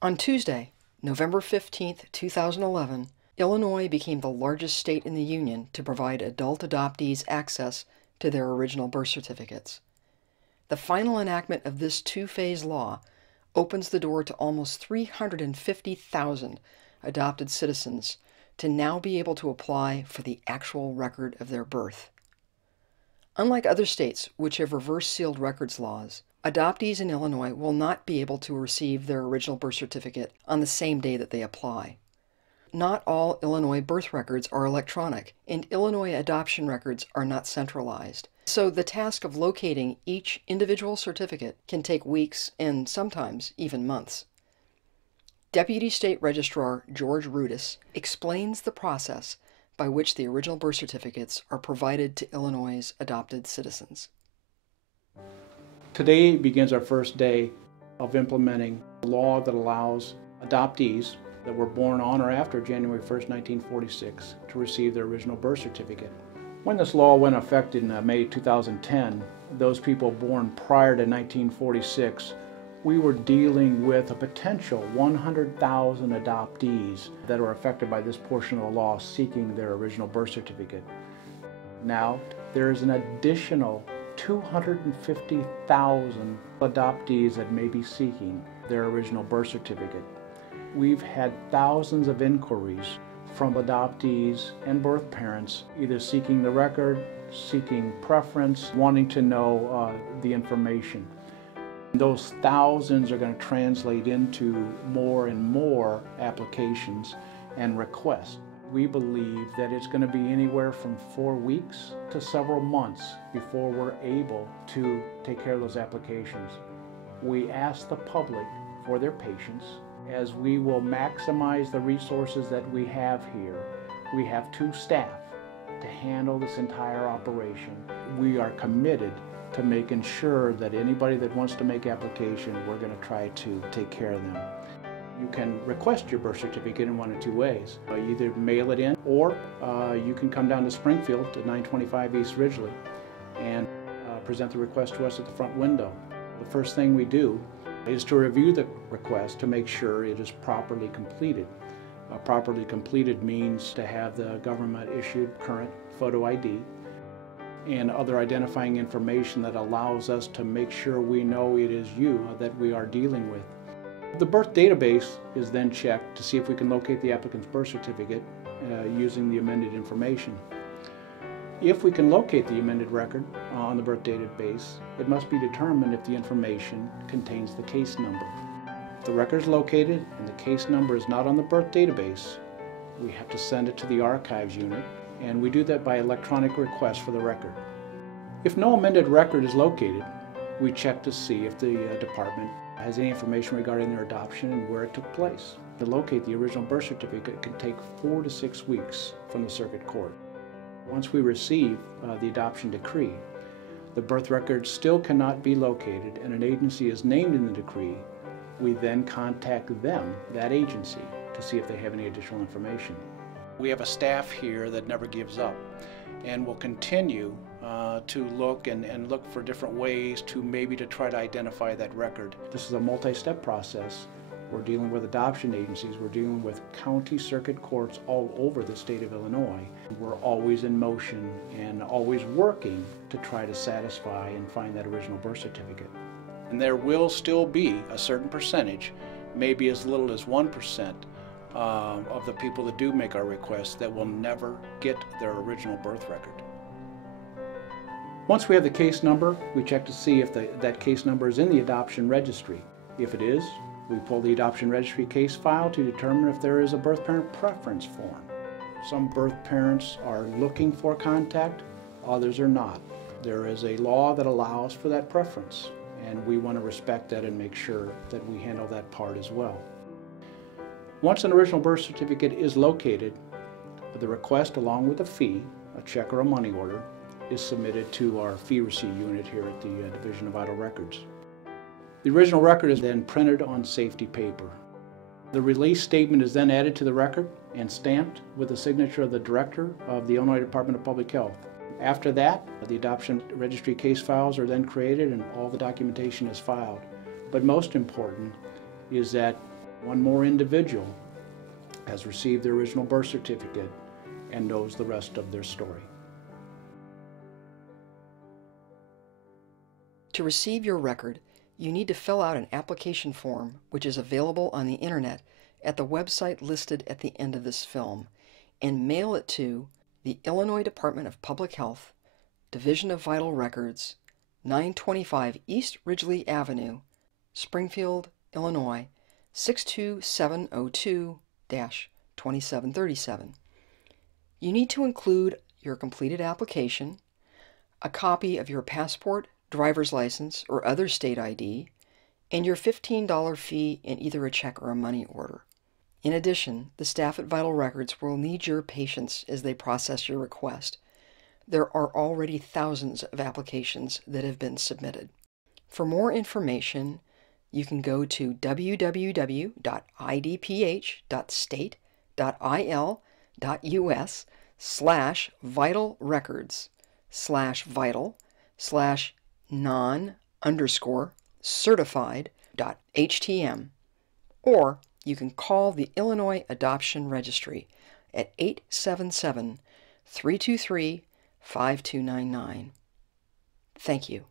On Tuesday, November 15, 2011, Illinois became the largest state in the Union to provide adult adoptees access to their original birth certificates. The final enactment of this two-phase law opens the door to almost 350,000 adopted citizens to now be able to apply for the actual record of their birth. Unlike other states which have reverse-sealed records laws, adoptees in Illinois will not be able to receive their original birth certificate on the same day that they apply. Not all Illinois birth records are electronic, and Illinois adoption records are not centralized. So the task of locating each individual certificate can take weeks and sometimes even months. Deputy State Registrar George Rudis explains the process by which the original birth certificates are provided to Illinois' adopted citizens. Today begins our first day of implementing a law that allows adoptees that were born on or after January 1st, 1946 to receive their original birth certificate. When this law went into effect in May 2010, those people born prior to 1946, we were dealing with a potential 100,000 adoptees that are affected by this portion of the law seeking their original birth certificate. Now, there is an additional 250,000 adoptees that may be seeking their original birth certificate. We've had thousands of inquiries from adoptees and birth parents, either seeking the record, seeking preference, wanting to know the information. Those thousands are going to translate into more and more applications and requests. We believe that it's going to be anywhere from 4 weeks to several months before we're able to take care of those applications. We ask the public for their patience as we will maximize the resources that we have here. We have 2 staff to handle this entire operation. We are committed to making sure that anybody that wants to make application, we're going to try to take care of them. You can request your birth certificate in one of 2 ways. Either mail it in, or you can come down to Springfield to 925 East Ridgely and present the request to us at the front window. The first thing we do is to review the request to make sure it is properly completed. Properly completed means to have the government issued current photo ID and other identifying information that allows us to make sure we know it is you that we are dealing with. The birth database is then checked to see if we can locate the applicant's birth certificate using the amended information. If we can locate the amended record on the birth database, it must be determined if the information contains the case number. If the record is located and the case number is not on the birth database, we have to send it to the archives unit, and we do that by electronic request for the record. If no amended record is located, we check to see if the department has any information regarding their adoption and where it took place. To locate the original birth certificate can take 4 to 6 weeks from the circuit court. Once we receive the adoption decree, the birth record still cannot be located and an agency is named in the decree. We then contact them, that agency, to see if they have any additional information. We have a staff here that never gives up and will continue to look and look for different ways to try to identify that record. This is a multi-step process. We're dealing with adoption agencies, we're dealing with county circuit courts all over the state of Illinois. We're always in motion and always working to try to satisfy and find that original birth certificate. And there will still be a certain percentage, maybe as little as 1%, of the people that do make our requests that will never get their original birth record. Once we have the case number, we check to see if that case number is in the adoption registry. If it is, we pull the adoption registry case file to determine if there is a birth parent preference form. Some birth parents are looking for contact, others are not. There is a law that allows for that preference, and we want to respect that and make sure that we handle that part as well. Once an original birth certificate is located, the request along with a fee, a check or a money order, is submitted to our fee receipt unit here at the Division of Vital Records. The original record is then printed on safety paper. The release statement is then added to the record and stamped with the signature of the Director of the Illinois Department of Public Health. After that, the adoption registry case files are then created and all the documentation is filed. But most important is that One more individual has received their original birth certificate and knows the rest of their story. To receive your record, you need to fill out an application form which is available on the internet at the website listed at the end of this film, and mail it to the Illinois Department of Public Health, Division of Vital Records, 925 East Ridgely Avenue, Springfield, Illinois, 62702-2737. You need to include your completed application, a copy of your passport, driver's license, or other state ID, and your $15 fee in either a check or a money order. In addition, the staff at Vital Records will need your patience as they process your request. There are already thousands of applications that have been submitted. For more information, you can go to www.idph.state.il/vital/non_certified.htm, or you can call the Illinois Adoption Registry at 877-323-5299. Thank you.